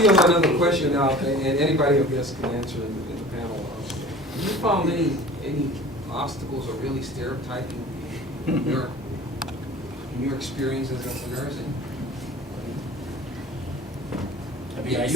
field another question now, and anybody, I guess, can answer in the panel. Have you found any obstacles or really stereotyping in your experiences as a nursing? Have you guys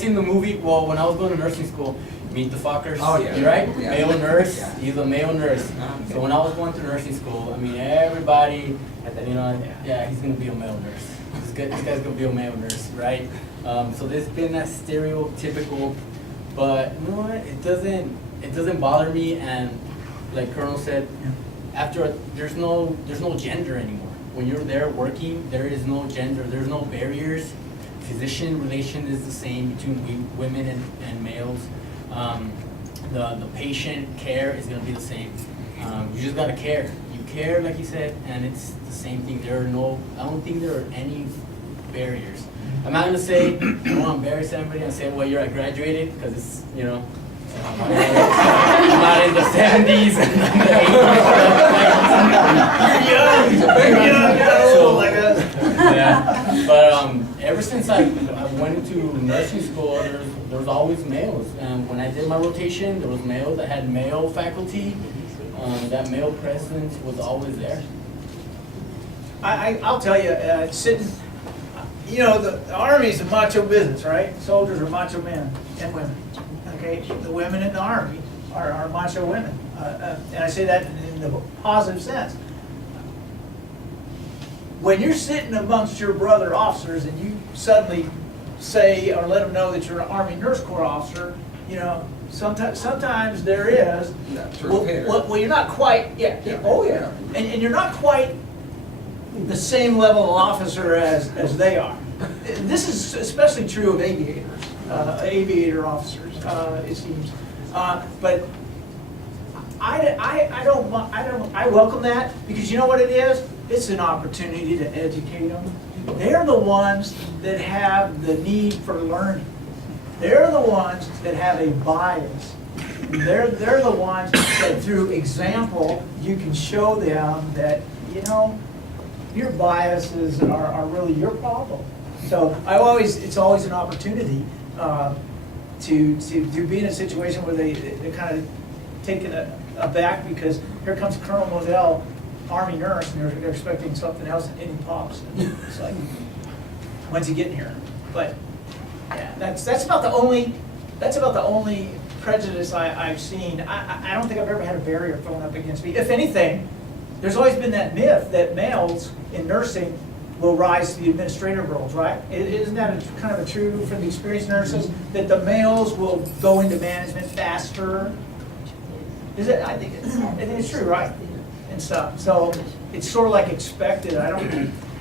seen the movie? Well, when I was going to nursing school, Meet the Fockers. Oh yeah. Right? Yeah. Male nurse. Yeah. He's a male nurse. So when I was going to nursing school, I mean, everybody, you know, yeah, he's gonna be a male nurse. This guy's gonna be a male nurse, right? So there's been that stereotypical, but you know what? It doesn't bother me. And like Colonel said, there's no gender anymore. When you're there working, there is no gender. There's no barriers. Physician relation is the same between women and males. The patient care is going to be the same. You just got to care. You care, like you said, and it's the same thing. I don't think there are any barriers. I'm not going to say, I don't want to embarrass anybody and say, well, I graduated, because it's, you know, I'm not in the 70s and the 80s. You're young. Oh my God. Yeah, but ever since I went into nursing school, there was always males. And when I did my rotation, there was males. I had male faculty. That male presence was always there. I'll tell you, sitting, you know, the Army is a macho business, right? Soldiers are macho men and women. Okay, the women in the Army are macho women, and I say that in the positive sense. When you're sitting amongst your brother officers and you suddenly say or let them know that you're an Army Nurse Corps officer, you know, sometimes there is. Well, you're not quite. Yeah. Oh yeah. And you're not quite the same level of officer as they are. This is especially true of aviators, aviator officers. It seems, but I welcome that, because you know what it is? It's an opportunity to educate them. They're the ones that have the need for learning. They're the ones that have a bias. They're the ones that through example you can show them that, you know, your biases are really your problem. So it's always an opportunity to be in a situation where they're kind of taken aback, because here comes Colonel Moselle, Army nurse, and they're expecting something else, and he pops. It's like, when's he getting here? But yeah, that's about the only prejudice I've seen. I don't think I've ever had a barrier thrown up against me. If anything, there's always been that myth that males in nursing will rise to the administrative roles, right? Isn't that kind of a true from the experienced nurses, that the males will go into management faster? Is it? I think it's true, right? And stuff. So it's sort of like expected.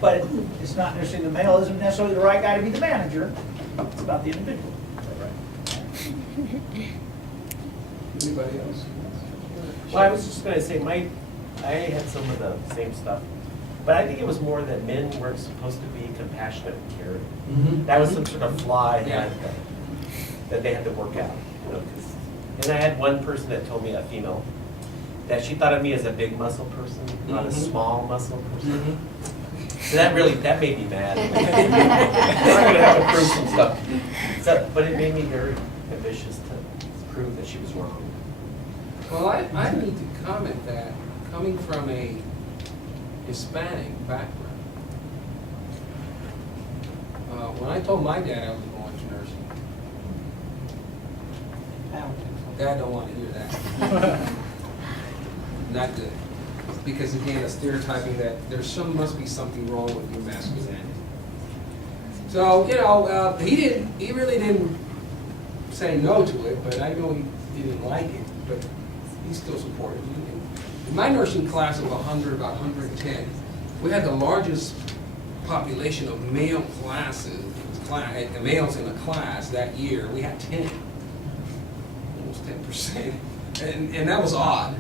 But it's not necessarily, the male isn't necessarily the right guy to be the manager. It's about the individual. Anybody else? Well, I was just going to say, I had some of the same stuff, but I think it was more that men weren't supposed to be compassionate and caring. Mm-hmm. That was some sort of flaw I had that they had to work out. You know, and I had one person that told me, a female, that she thought of me as a big muscle person, not a small muscle person. So that made me mad. I'm going to have to prove some stuff. So, but it made me very ambitious to prove that she was wrong. Well, I need to comment that, coming from a Hispanic background, when I told my dad I was going to nursing, Dad don't want to hear that. Not good. Because again, a stereotyping that must be something wrong with your masculinity. So, you know, he really didn't say no to it, but I know he didn't like it, but he still supported me. In my nursing class of about 110, we had the largest population of male males in a class that year. We had 10, almost 10%, and that was odd.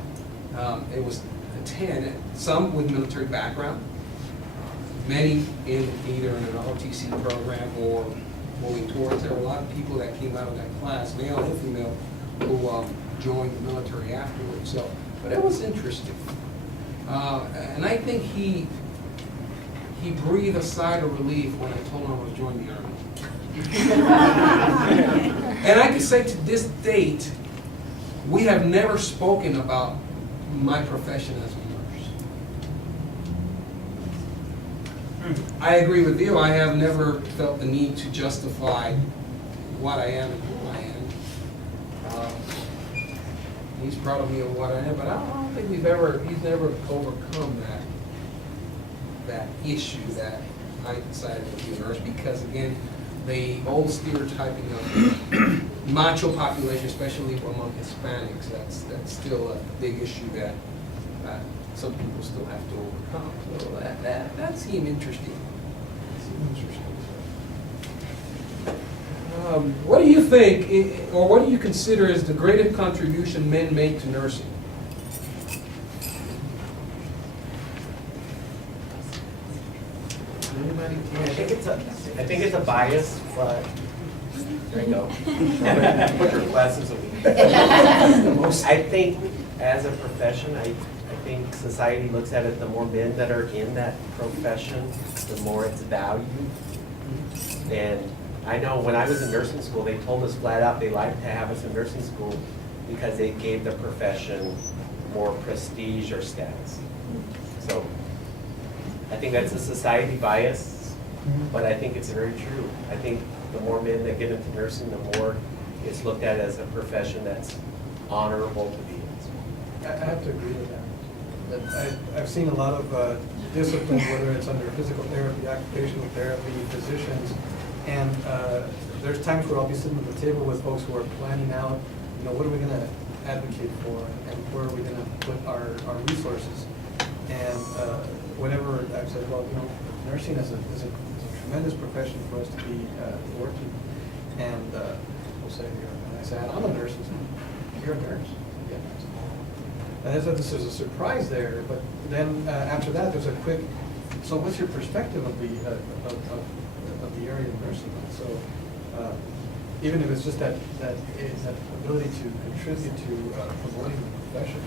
It was 10, some with military background, many in either in an ROTC program or moving towards. There were a lot of people that came out of that class, male and female, who joined the military afterwards. So, but it was interesting, and I think he he breathed a sigh of relief when I told him I was joining the Army. And I can say to this date, we have never spoken about my profession as a nurse. I agree with you. I have never felt the need to justify what I am and who I am. He's proud of me of what I am, but I don't think he's never overcome that issue that I decided to be a nurse, because again, the old stereotyping of macho population, especially among Hispanics, that's still a big issue that some people still have to overcome. So that seemed interesting. What do you think, or what do you consider as the greatest contribution men make to nursing? Anybody? I think it's a bias, but there you go. Put your glasses away. I think as a profession, I think society looks at it, the more men that are in that profession, the more it's valued. And I know when I was in nursing school, they told us flat out they liked to have us in nursing school because it gave the profession more prestige or status. So I think that's a society bias, but I think it's very true. I think the more men that get into nursing, the more it's looked at as a profession that's honorable to be in. I have to agree with that. I've seen a lot of disciplines, whether it's under physical therapy, occupational therapy, physicians, and there's times where I'll be sitting at the table with folks who are planning out, what are we going to advocate for, and where are we going to put our resources. And whenever I've said, well, nursing is a tremendous profession for us to be working, and we'll say, and I say, I'm a nurse. And say, you're a nurse. Yeah. And this is a surprise there, but then after that, there's a quick. So, what's your perspective of the area of nursing? So, even if it's just that ability to contribute to promoting the profession,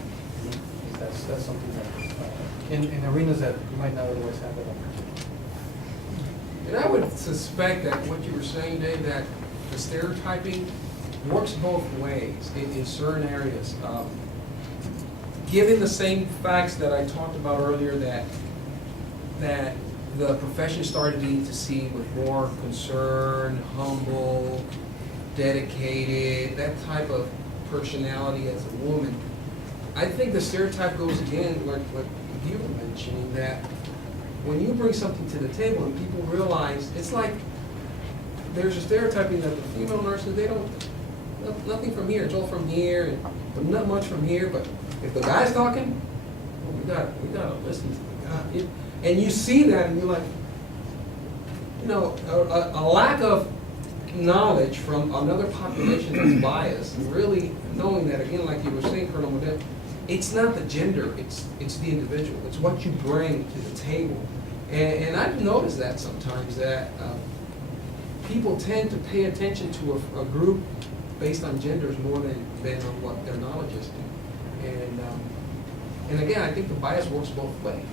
that's something that in arenas that you might not otherwise have that opportunity. And I would suspect that what you were saying, Dave, that the stereotyping works both ways in certain areas. Given the same facts that I talked about earlier, that the profession started to see with more concern, humble, dedicated, that type of personality as a woman, I think the stereotype goes again, like what you were mentioning, that when you bring something to the table and people realize, it's like there's a stereotyping that the female nurses, they don't, nothing from here, it's all from here, and not much from here, but if the guy's talking, well, we gotta listen to the guy. And you see that and you're like, a lack of knowledge from another population that's biased, and really knowing that, again, like you were saying, Colonel Modell, it's not the gender, it's the individual. It's what you bring to the table. And I've noticed that sometimes, that people tend to pay attention to a group based on genders more than on what their knowledge is. And again, I think the bias works both ways.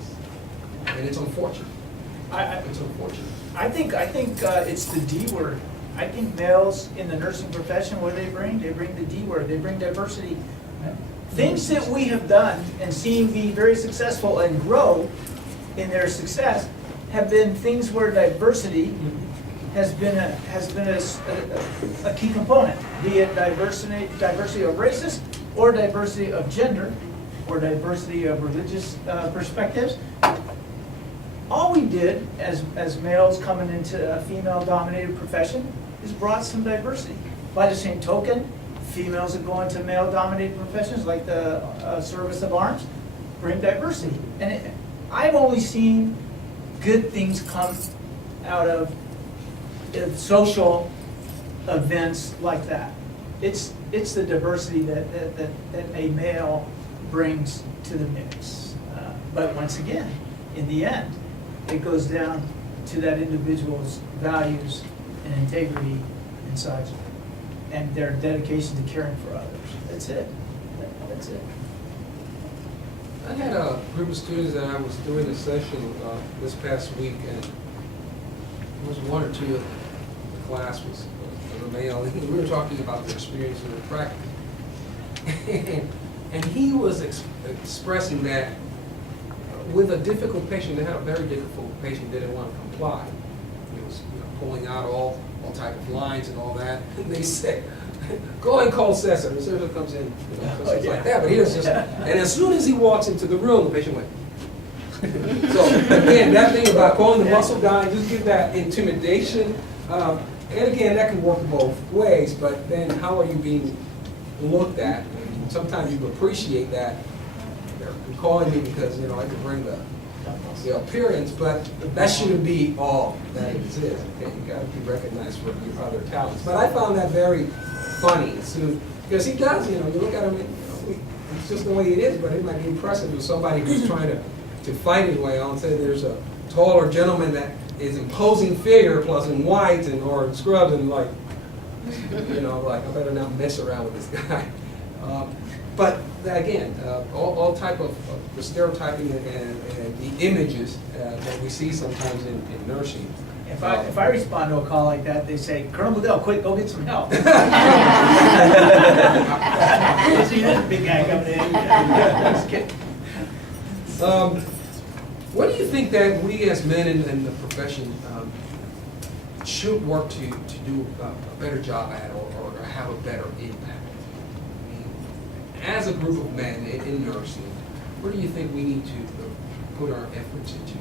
And it's unfortunate. It's unfortunate. I think it's the D word. I think males in the nursing profession, what do they bring? They bring the D word. They bring diversity. Things that we have done and seen be very successful and grow in their success have been things where diversity has been a key component, be it diversity of races, or diversity of gender, or diversity of religious perspectives. All we did as males coming into a female-dominated profession is brought some diversity. By the same token, females that go into male-dominated professions like the service of arms bring diversity. And I've only seen good things come out of social events like that. It's the diversity that a male brings to the mix. But once again, in the end, it goes down to that individual's values and integrity inside you, and their dedication to caring for others. That's it. That's it. I had a group of students that I was doing a session this past week, and it was one or two of the class was a male, and we were talking about their experience in their practice. And he was expressing that with a difficult patient, they had a very difficult patient, they didn't want to comply. He was pulling out all type of lines and all that. And they said, go and call Cesar. And Cesar comes in, stuff like that. But he was just, and as soon as he walks into the room, the patient went. So again, that thing about calling the muscle guy, just give that intimidation. And again, that can work both ways, but then how are you being looked at? And sometimes you appreciate that. They're calling me because, I can bring the appearance, but that shouldn't be all that it is. Okay, you gotta be recognized for your other talents. But I found that very funny, so, because he does, you look at him, and, it's just the way it is, but it might be impressive with somebody who's trying to fight his way on. Say there's a taller gentleman that is imposing figure plus in white and or in scrubs and like I better not mess around with this guy. But again, all type of the stereotyping and the images that we see sometimes in nursing. If I respond to a call like that, they say, Colonel Liddell, quick, go get some help. See this big guy coming in. Just kidding. What do you think that we as men in the profession should work to do a better job at or have a better impact? I mean, as a group of men in nursing, where do you think we need to put our efforts into?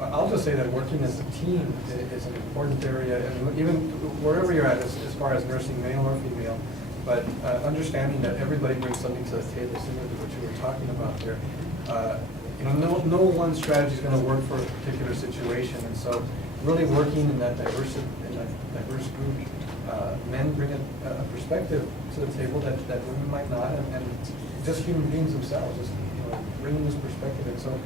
I'll just say that working as a team is an important area, and even wherever you're at, as far as nursing, male or female, but understanding that everybody brings something to the table, similar to what you were talking about there. No one strategy is going to work for a particular situation, and so really working in that diverse group, men bring a perspective to the table that women might not, and just human beings themselves, just bringing this perspective. And so,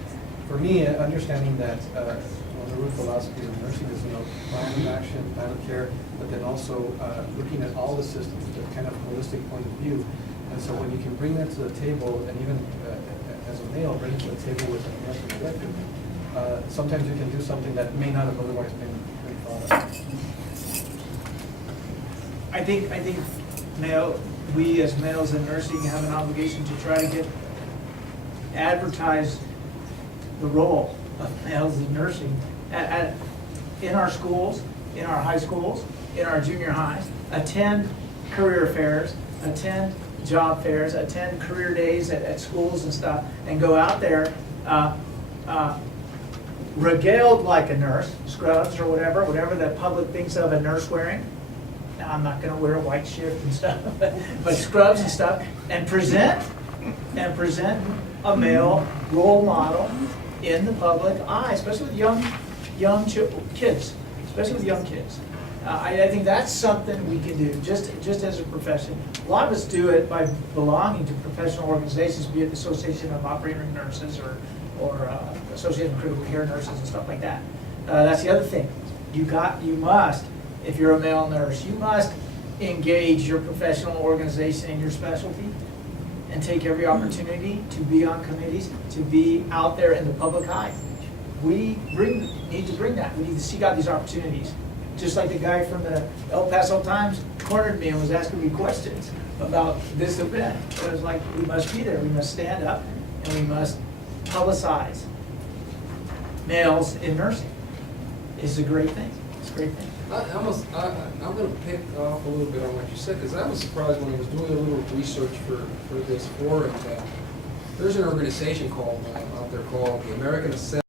for me, understanding that one of the root philosophies of nursing is plan of action, plan of care, but then also looking at all the systems, the kind of holistic point of view. And so when you can bring that to the table, and even as a male, bring it to the table with a male perspective, sometimes you can do something that may not have otherwise been thought of. I think we as males in nursing have an obligation to try to advertise the role of males in nursing in our schools, in our high schools, in our junior highs. Attend career fairs, attend job fairs, attend career days at schools and stuff, and go out there regaled like a nurse, scrubs or whatever the public thinks of a nurse wearing. Now, I'm not going to wear a white shirt and stuff, but scrubs and stuff, and present a male role model in the public eye, especially with young kids, especially with young kids. I think that's something we can do just as a profession. A lot of us do it by belonging to professional organizations, be it the Association of Operating Room Nurses or Association of Critical Care Nurses and stuff like that. That's the other thing. You must, if you're a male nurse, you must engage your professional organization in your specialty and take every opportunity to be on committees, to be out there in the public eye. We need to bring that. We need to seek out these opportunities. Just like the guy from the El Paso Times cornered me and was asking me questions about this event. It was like, we must be there. We must stand up and we must publicize males in nursing. It's a great thing. It's a great thing. I'm going to pick off a little bit on what you said, because I was surprised when I was doing a little research for this forum that there's an organization out there called the American Assembly